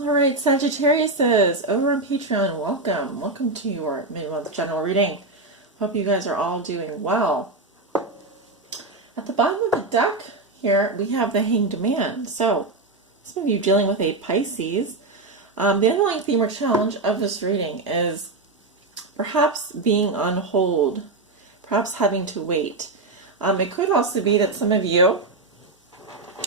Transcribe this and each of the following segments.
All right, Sagittariuses, over on Patreon, welcome. Welcome to your mid-month general reading. Hope you guys are all doing well. At the bottom of the deck here, we have the Hanged Man. So, some of you dealing with a Pisces. The underlying theme or challenge of this reading is perhaps being on hold, perhaps having to wait. It could also be that some of you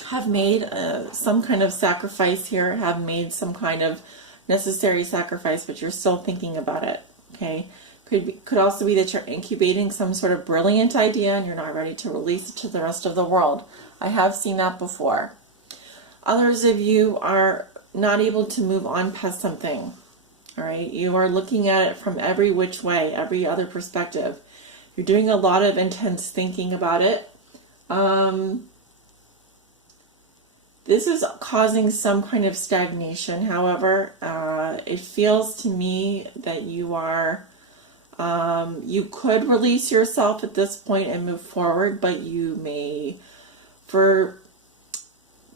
have made some kind of sacrifice here, have made some kind of necessary sacrifice, but you're still thinking about it, okay? Could also be that you're incubating some sort of brilliant idea and you're not ready to release it to the rest of the world. I have seen that before. Others of you are not able to move on past something, all right? You are looking at it from every which way, every other perspective. You're doing a lot of intense thinking about it. This is causing some kind of stagnation. However, it feels to me that you are, you could release yourself at this point and move forward, but you may, let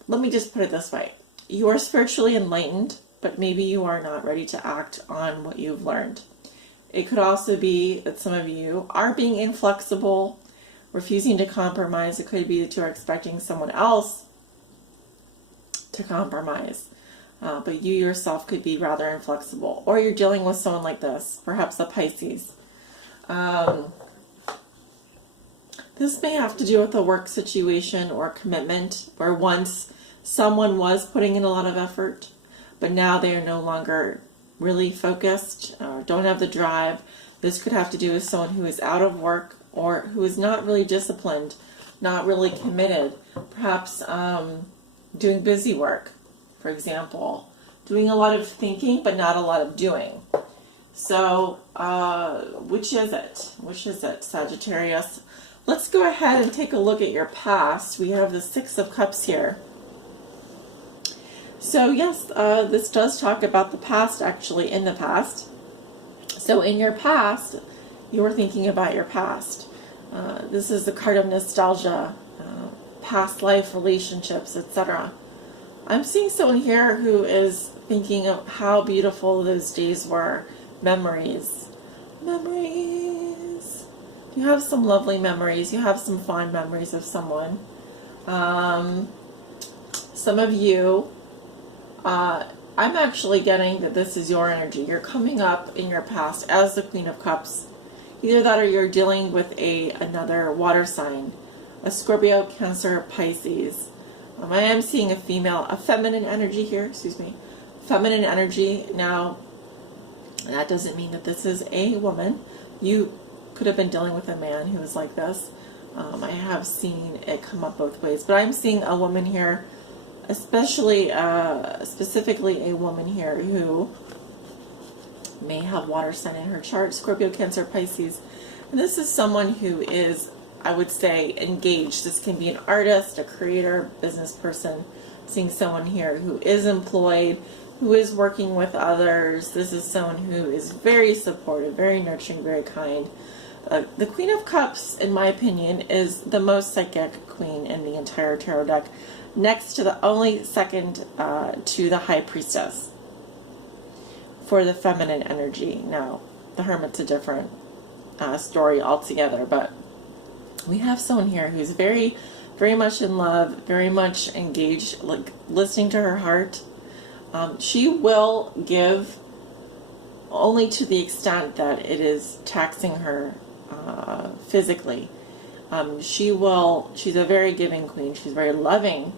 me just put it this way. You are spiritually enlightened, but maybe you are not ready to act on what you've learned. It could also be that some of you are being inflexible, refusing to compromise. It could be that you're expecting someone else to compromise, but you yourself could be rather inflexible, or you're dealing with someone like this, perhaps a Pisces. This may have to do with a work situation or commitment where once someone was putting in a lot of effort, but now they are no longer really focused, don't have the drive. This could have to do with someone who is out of work or who is not really disciplined, not really committed, perhaps doing busy work, for example, doing a lot of thinking but not a lot of doing. So which is it? Which is it, Sagittarius? Let's go ahead and take a look at your past. We have the Six of Cups here. So yes, this does talk about the past, actually, in the past. So in your past, you were thinking about your past. This is the card of nostalgia, past life, relationships, etc. I'm seeing someone here who is thinking of how beautiful those days were. Memories. Memories. You have some lovely memories. You have some fond memories of someone. Some of you, I'm actually getting that this is your energy. You're coming up in your past as the Queen of Cups. Either that or you're dealing with another water sign. A Scorpio, Cancer, Pisces. I am seeing a feminine energy here, feminine energy. Now, that doesn't mean that this is a woman. You could have been dealing with a man who is like this. I have seen it come up both ways, but I'm seeing a woman here, especially, specifically a woman here who may have water sign in her chart, Scorpio, Cancer, Pisces. And this is someone who is, I would say, engaged. This can be an artist, a creator, business person. Seeing someone here who is employed, who is working with others. This is someone who is very supportive, very nurturing, very kind. The Queen of Cups, in my opinion, is the most psychic queen in the entire tarot deck, next to the only second to the High Priestess for the feminine energy. Now, the Hermit's a different story altogether, but we have someone here who's very, very much in love, very much engaged, like listening to her heart. She will give only to the extent that it is taxing her physically. She's a very giving queen. She's very loving.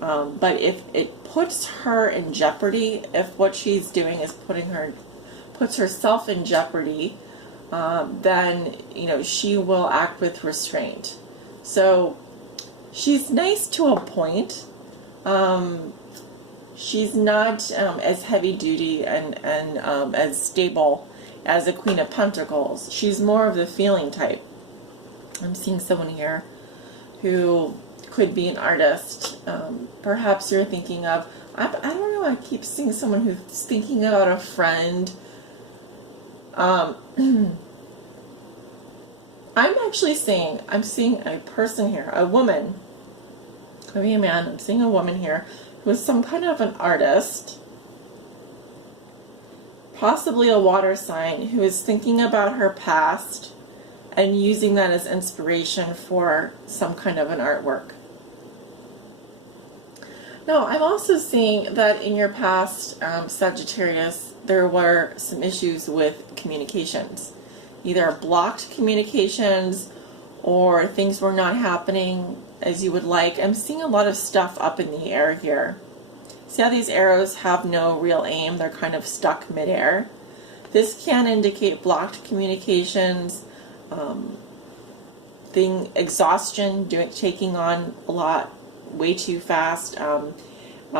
But if it puts her in jeopardy, if what she's doing is puts herself in jeopardy, then, she will act with restraint. So she's nice to a point. She's not as heavy duty and as stable as a Queen of Pentacles. She's more of the feeling type. I'm seeing someone here who could be an artist. Perhaps you're thinking of, I don't know, I keep seeing someone who's thinking about a friend. I'm seeing a person here, a woman, could be a man. I'm seeing a woman here who is some kind of an artist, possibly a water sign who is thinking about her past and using that as inspiration for some kind of an artwork. Now, I'm also seeing that in your past, Sagittarius, there were some issues with communications. Either blocked communications or things were not happening as you would like. I'm seeing a lot of stuff up in the air here. See how these arrows have no real aim? They're kind of stuck midair. This can indicate blocked communications, exhaustion, taking on a lot way too fast,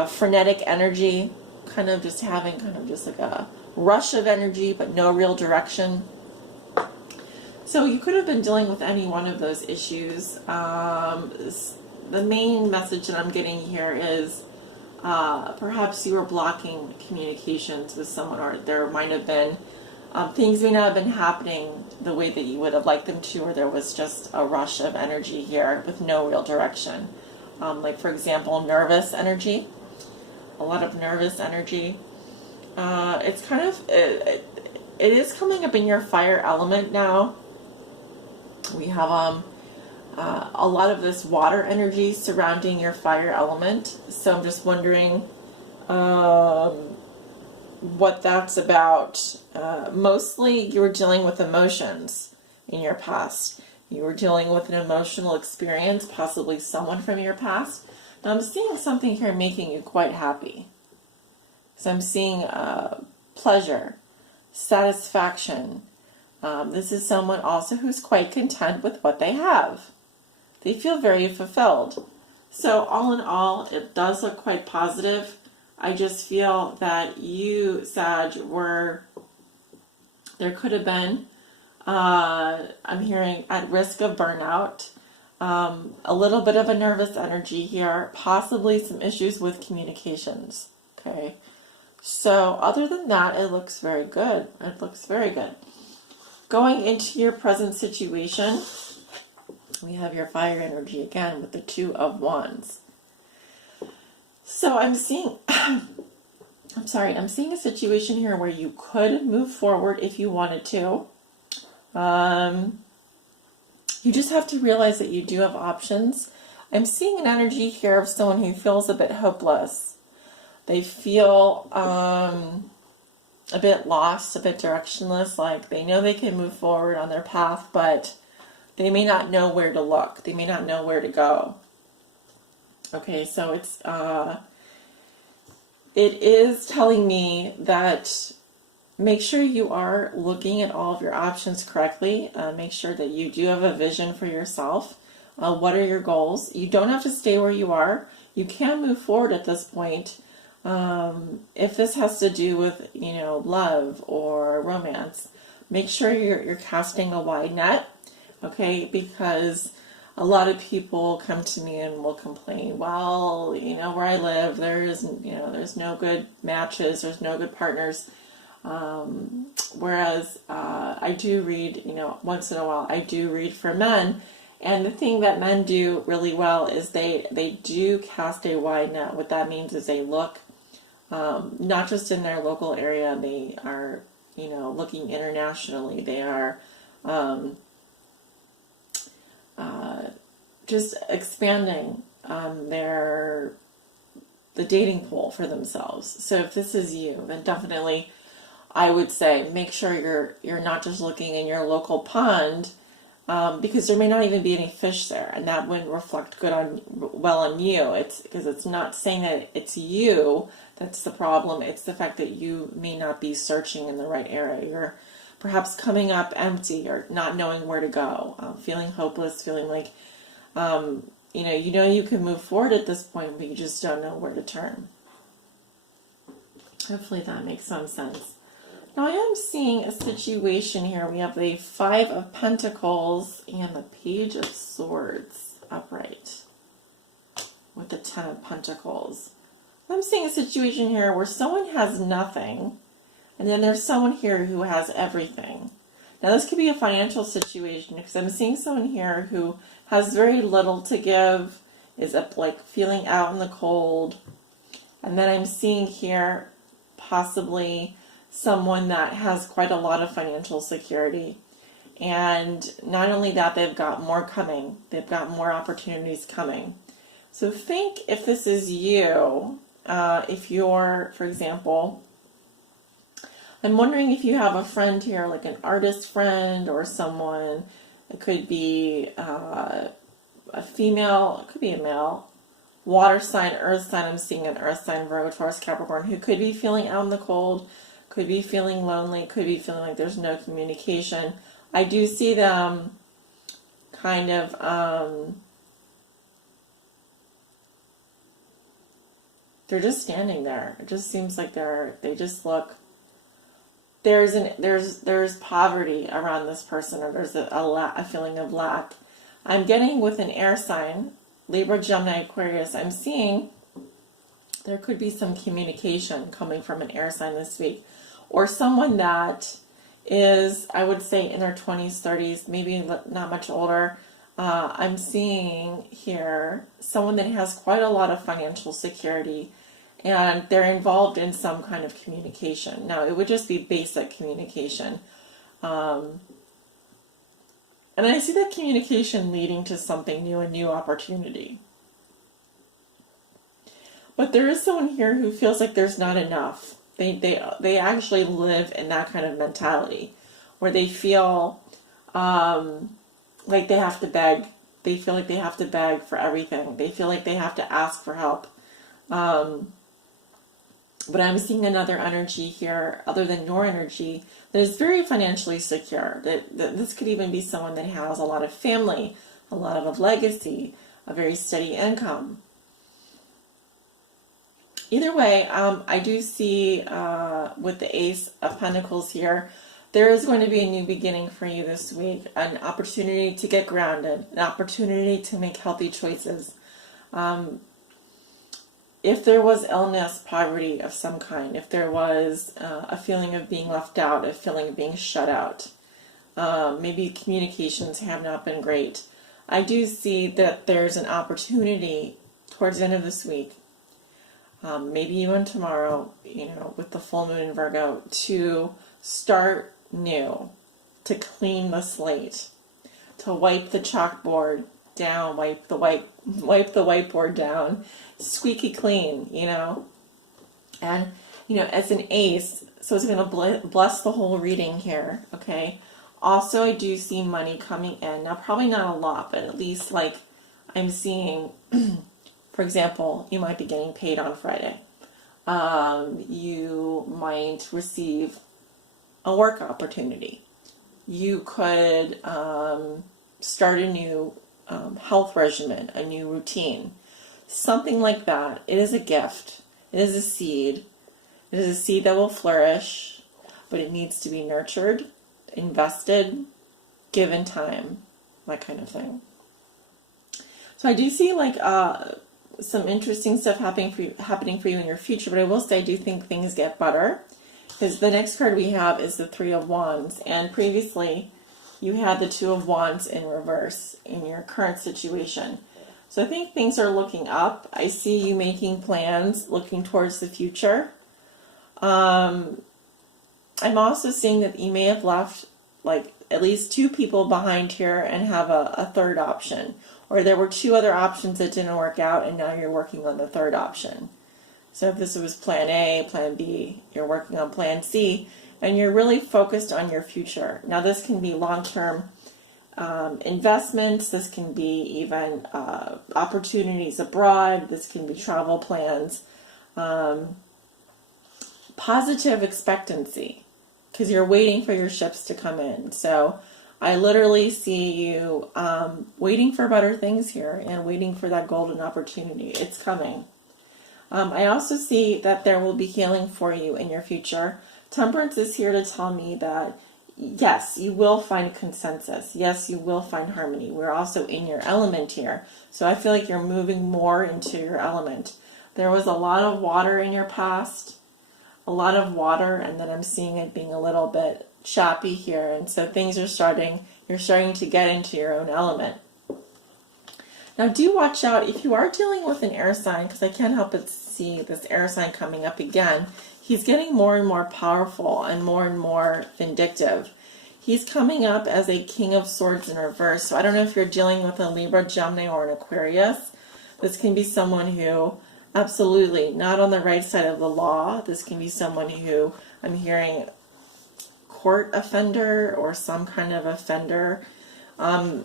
frenetic energy, kind of just having kind of just like a rush of energy but no real direction. So you could have been dealing with any one of those issues. The main message that I'm getting here is perhaps you were blocking communications with someone, or there might have been things may not have been happening the way that you would have liked them to, or there was just a rush of energy here with no real direction. Like, for example, nervous energy, a lot of nervous energy. It's kind of, it is coming up in your fire element now. We have a lot of this water energy surrounding your fire element. So I'm just wondering what that's about. Mostly you were dealing with emotions in your past. You were dealing with an emotional experience, possibly someone from your past. Now I'm seeing something here making you quite happy. So I'm seeing pleasure, satisfaction. This is someone also who's quite content with what they have. They feel very fulfilled. So all in all, it does look quite positive. I just feel that you, Sag, there could have been, I'm hearing, at risk of burnout, a little bit of a nervous energy here, possibly some issues with communications. Okay. So other than that, it looks very good. It looks very good. Going into your present situation, we have your fire energy again with the Two of Wands. So I'm seeing, I'm seeing a situation here where you could move forward if you wanted to. You just have to realize that you do have options. I'm seeing an energy here of someone who feels a bit hopeless. They feel a bit lost, a bit directionless, like they know they can move forward on their path, but they may not know where to look. They may not know where to go. Okay, so it is telling me that make sure you are looking at all of your options correctly. Make sure that you do have a vision for yourself. What are your goals? You don't have to stay where you are. You can move forward at this point. If this has to do with, love or romance, make sure you're casting a wide net, okay? Because a lot of people come to me and will complain, well, where I live, there's no good matches, there's no good partners. Whereas I do read, once in a while, I do read for men. And the thing that men do really well is they do cast a wide net. What that means is they look not just in their local area, they are, looking internationally. They are just expanding the dating pool for themselves. So if this is you, then definitely I would say make sure you're not just looking in your local pond, because there may not even be any fish there, and that wouldn't reflect well on you. It's because it's not saying that it's you that's the problem. It's the fact that you may not be searching in the right area. You're perhaps coming up empty or not knowing where to go, feeling hopeless, feeling like you can move forward at this point, but you just don't know where to turn. Hopefully that makes some sense. Now I am seeing a situation here. We have the Five of Pentacles and the Page of Swords upright with the Ten of Pentacles. I'm seeing a situation here where someone has nothing, and then there's someone here who has everything. Now this could be a financial situation, because I'm seeing someone here who has very little to give, is like feeling out in the cold. And then I'm seeing here possibly someone that has quite a lot of financial security. And not only that, they've got more coming. They've got more opportunities coming. So think if this is you, if you're, for example, I'm wondering if you have a friend here, like an artist friend or someone. It could be a female, it could be a male, water sign, earth sign. I'm seeing an earth sign, Virgo, Taurus, Capricorn, who could be feeling out in the cold, could be feeling lonely, could be feeling like there's no communication. I do see them kind of, they're just standing there. It just seems like they just look, there's poverty around this person, or there's a feeling of lack. I'm getting with an air sign, Libra, Gemini, Aquarius, I'm seeing there could be some communication coming from an air sign this week, or someone that is, I would say, in their 20s, 30s, maybe not much older. I'm seeing here someone that has quite a lot of financial security, and they're involved in some kind of communication. Now, it would just be basic communication. And I see that communication leading to something new, a new opportunity. But there is someone here who feels like there's not enough. They actually live in that kind of mentality where they feel like they have to beg. They feel like they have to beg for everything. They feel like they have to ask for help. But I'm seeing another energy here other than your energy that is very financially secure. That this could even be someone that has a lot of family, a lot of legacy, a very steady income. Either way, I do see with the Ace of Pentacles here, there is going to be a new beginning for you this week, an opportunity to get grounded, an opportunity to make healthy choices. If there was illness, poverty of some kind, if there was a feeling of being left out, a feeling of being shut out, maybe communications have not been great, I do see that there's an opportunity towards the end of this week, maybe even tomorrow, with the full moon in Virgo, to start new, to clean the slate, to wipe the chalkboard down, wipe the whiteboard down, squeaky clean, and as an ace, so it's going to bless the whole reading here. Okay, also I do see money coming in now, probably not a lot, but at least, like, I'm seeing for example, you might be getting paid on Friday. You might receive a work opportunity. You could start a new health regimen, a new routine, something like that. It is a gift. It is a seed. It is a seed that will flourish, but it needs to be nurtured, invested, given time, that kind of thing. So I do see like some interesting stuff happening for you in your future, but I will say I do think things get better, because the next card we have is the Three of Wands, and previously you had the Two of Wands in reverse in your current situation. So I think things are looking up. I see you making plans, looking towards the future. I'm also seeing that you may have left like at least two people behind here and have a third option. Or there were two other options that didn't work out, and now you're working on the third option. So if this was plan A, plan B, you're working on plan C, and you're really focused on your future. Now this can be long-term investments, this can be even opportunities abroad, this can be travel plans, positive expectancy, because you're waiting for your ships to come in. So I literally see you waiting for better things here and waiting for that golden opportunity. It's coming. I also see that there will be healing for you in your future. Temperance is here to tell me that, yes, you will find consensus. Yes, you will find harmony. We're also in your element here. So I feel like you're moving more into your element. There was a lot of water in your past, a lot of water, and then I'm seeing it being a little bit choppy here, and so things are you're starting to get into your own element. Now do watch out if you are dealing with an air sign, because I can't help but see this air sign coming up again. he's getting more and more powerful and more vindictive. He's coming up as a King of Swords in reverse. So I don't know if you're dealing with a Libra, Gemini, or an Aquarius. This can be someone who, absolutely, not on the right side of the law. This can be someone who, I'm hearing, court offender or some kind of offender. That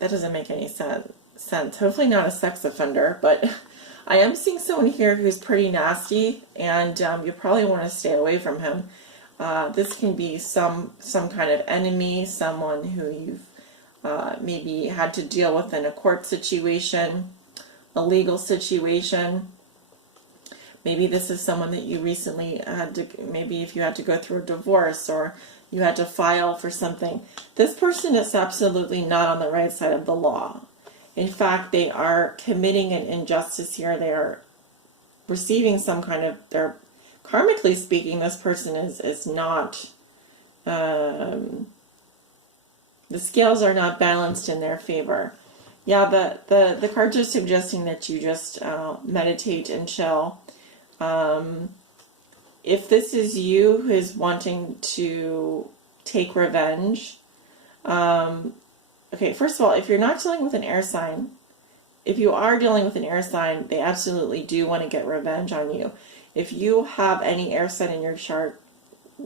doesn't make any sense. Hopefully not a sex offender, but I am seeing someone here who's pretty nasty, and you probably want to stay away from him. This can be some kind of enemy, someone who you've maybe had to deal with in a court situation, a legal situation. Maybe this is someone that you recently had to, maybe if you had to go through a divorce or you had to file for something. This person is absolutely not on the right side of the law. In fact, they are committing an injustice here. They are receiving some kind of, they're karmically speaking, this person is not, the scales are not balanced in their favor. Yeah, the cards are suggesting that you just meditate and chill. If this is you who is wanting to take revenge, okay, first of all, if you're not dealing with an air sign, if you are dealing with an air sign, they absolutely do want to get revenge on you. If you have any air sign in your chart,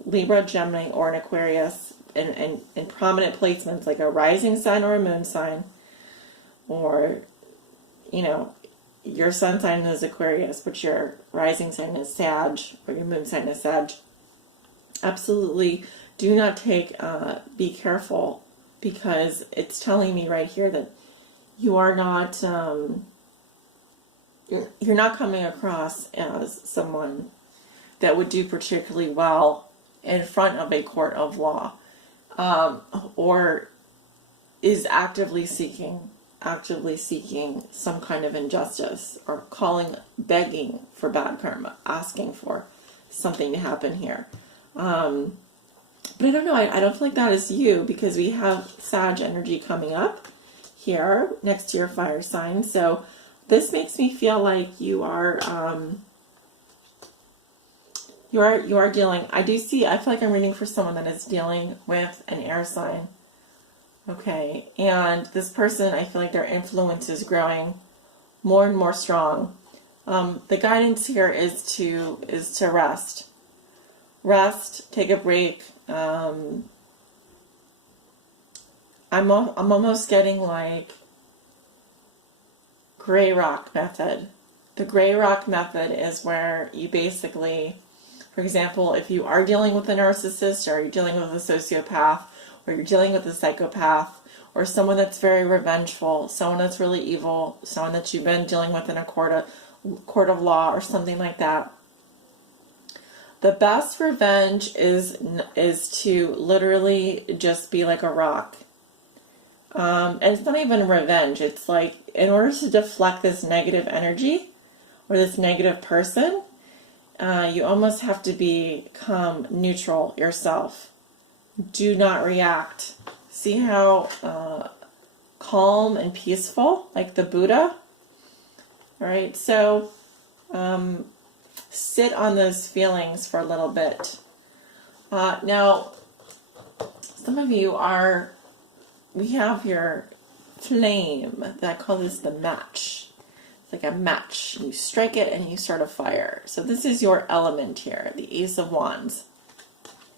Libra, Gemini, or an Aquarius, in prominent placements like a rising sign or a moon sign, or, you know, your sun sign is Aquarius, but your rising sign is Sag, or your moon sign is Sag, absolutely do not be careful, because it's telling me right here that you are not, you're not coming across as someone that would do particularly well in front of a court of law, or is actively seeking some kind of injustice, or begging for bad karma, asking for something to happen here. But I don't know, I don't feel like that is you, because we have Sag energy coming up here next to your fire sign. So this makes me feel like you are dealing, I feel like I'm reading for someone that is dealing with an air sign. Okay, and this person, I feel like their influence is growing more and more strong. The guidance here is to rest, take a break. I'm almost getting like gray rock method. The gray rock method is where you basically, for example, if you are dealing with a narcissist, or you're dealing with a sociopath, or you're dealing with a psychopath, or someone that's very revengeful, someone that's really evil, someone that you've been dealing with in a court of law or something like that, the best revenge is to literally just be like a rock. And it's not even revenge. It's like, in order to deflect this negative energy or this negative person, you almost have to become neutral yourself. Do not react. See how calm and peaceful, like the Buddha? All right, so sit on those feelings for a little bit. Now, some of you we have your flame. I call this the match. It's like a match. You strike it and you start a fire. So this is your element here, the Ace of Wands.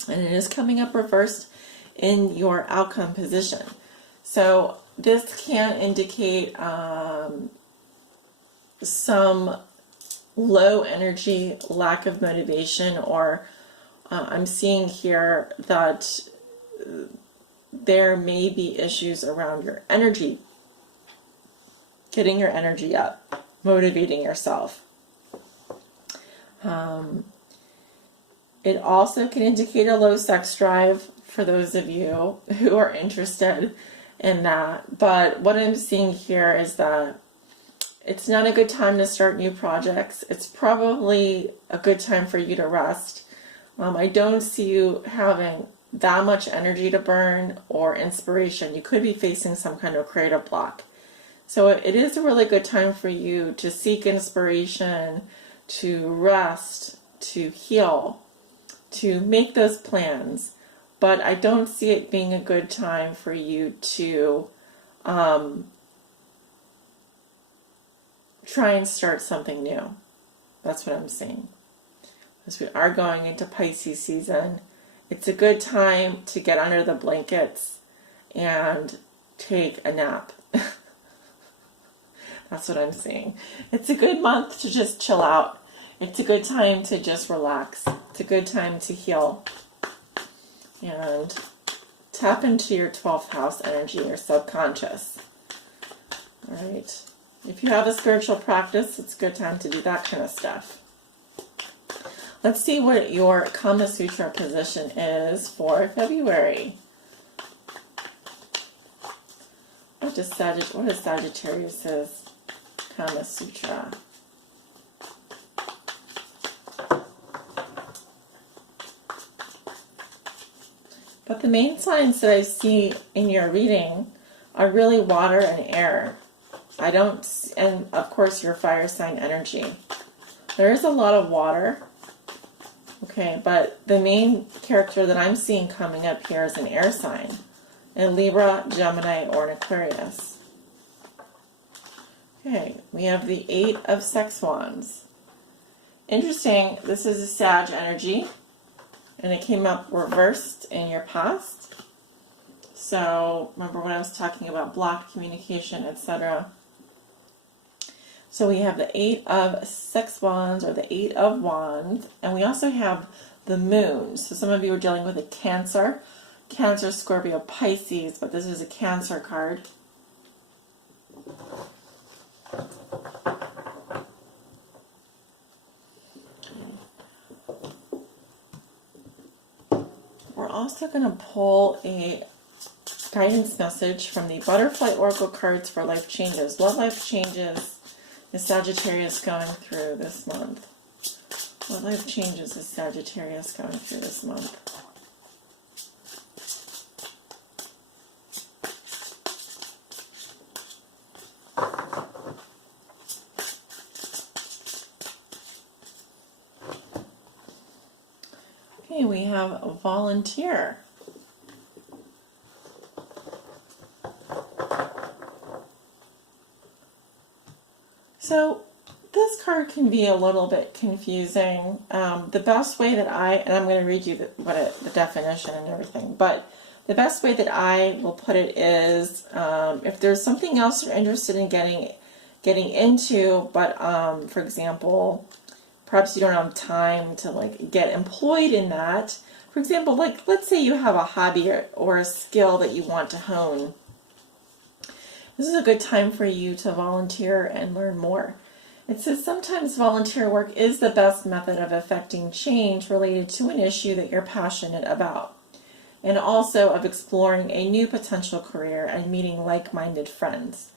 And it is coming up reversed in your outcome position. So this can indicate some low energy, lack of motivation, or I'm seeing here that there may be issues around your energy, getting your energy up, motivating yourself. It also can indicate a low sex drive for those of you who are interested in that. But what I'm seeing here is that it's not a good time to start new projects. It's probably a good time for you to rest. I don't see you having that much energy to burn or inspiration. You could be facing some kind of creative block. So it is a really good time for you to seek inspiration, to rest, to heal, to make those plans, but I don't see it being a good time for you to try and start something new. That's what I'm saying. As we are going into Pisces season, it's a good time to get under the blankets and take a nap. That's what I'm saying. It's a good month to just chill out. It's a good time to just relax. It's a good time to heal. And tap into your 12th house energy, your subconscious. All right. If you have a spiritual practice, it's a good time to do that kind of stuff. Let's see what your Kama Sutra position is for February. What is Sagittarius' Kama Sutra? But the main signs that I see in your reading are really water and air. And of course your fire sign energy. There is a lot of water, okay, but the main character that I'm seeing coming up here is an air sign, in Libra, Gemini, or an Aquarius. Okay, we have the 8 of Sex Wands. Interesting, this is a Sag energy, and it came up reversed in your past. So remember when I was talking about blocked communication, etc. So we have the 8 of Sex Wands, or the 8 of Wands, and we also have the Moon. So some of you are dealing with a Cancer, Scorpio, Pisces, but this is a Cancer card. We're also going to pull a guidance message from the Butterfly Oracle cards for life changes. What life changes is Sagittarius going through this month? What life changes is Sagittarius going through this month? Okay, we have a volunteer. So this card can be a little bit confusing. The best way that and I'm going to read you the definition and everything, but the best way that I will put it is, if there's something else you're interested in getting into, but for example, perhaps you don't have time to get employed in that. For example, let's say you have a hobby or a skill that you want to hone. This is a good time for you to volunteer and learn more. It says sometimes volunteer work is the best method of effecting change related to an issue that you're passionate about, and also of exploring a new potential career and meeting like-minded friends.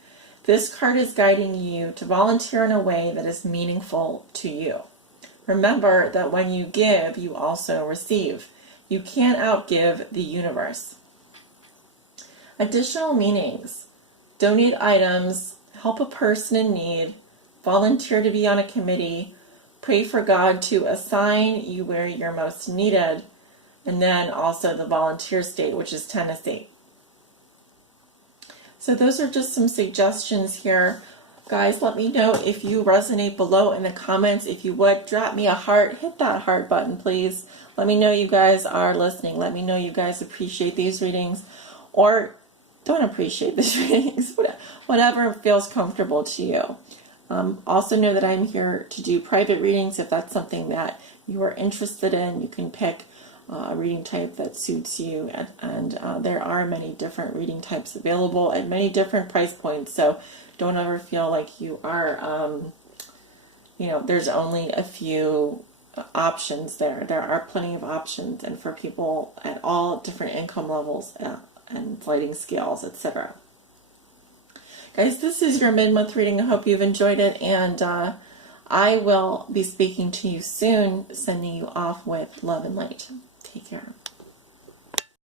This card is guiding you to volunteer in a way that is meaningful to you. Remember that when you give, you also receive. You can't outgive the universe. Additional meanings: donate items, help a person in need, volunteer to be on a committee, pray for God to assign you where you're most needed, and then also the volunteer state, which is 10 of 8. So those are just some suggestions here. Guys, let me know if you resonate below in the comments. If you would, drop me a heart. Hit that heart button, please. Let me know you guys are listening. Let me know you guys appreciate these readings, or don't appreciate these readings. Whatever feels comfortable to you. Also know that I'm here to do private readings. If that's something that you are interested in, you can pick a reading type that suits you. And there are many different reading types available at many different price points. So don't ever feel like you are, there's only a few options there. There are plenty of options, and for people at all different income levels and lighting scales, etc. Guys, this is your mid-month reading. I hope you've enjoyed it, and I will be speaking to you soon, sending you off with love and light. Take care.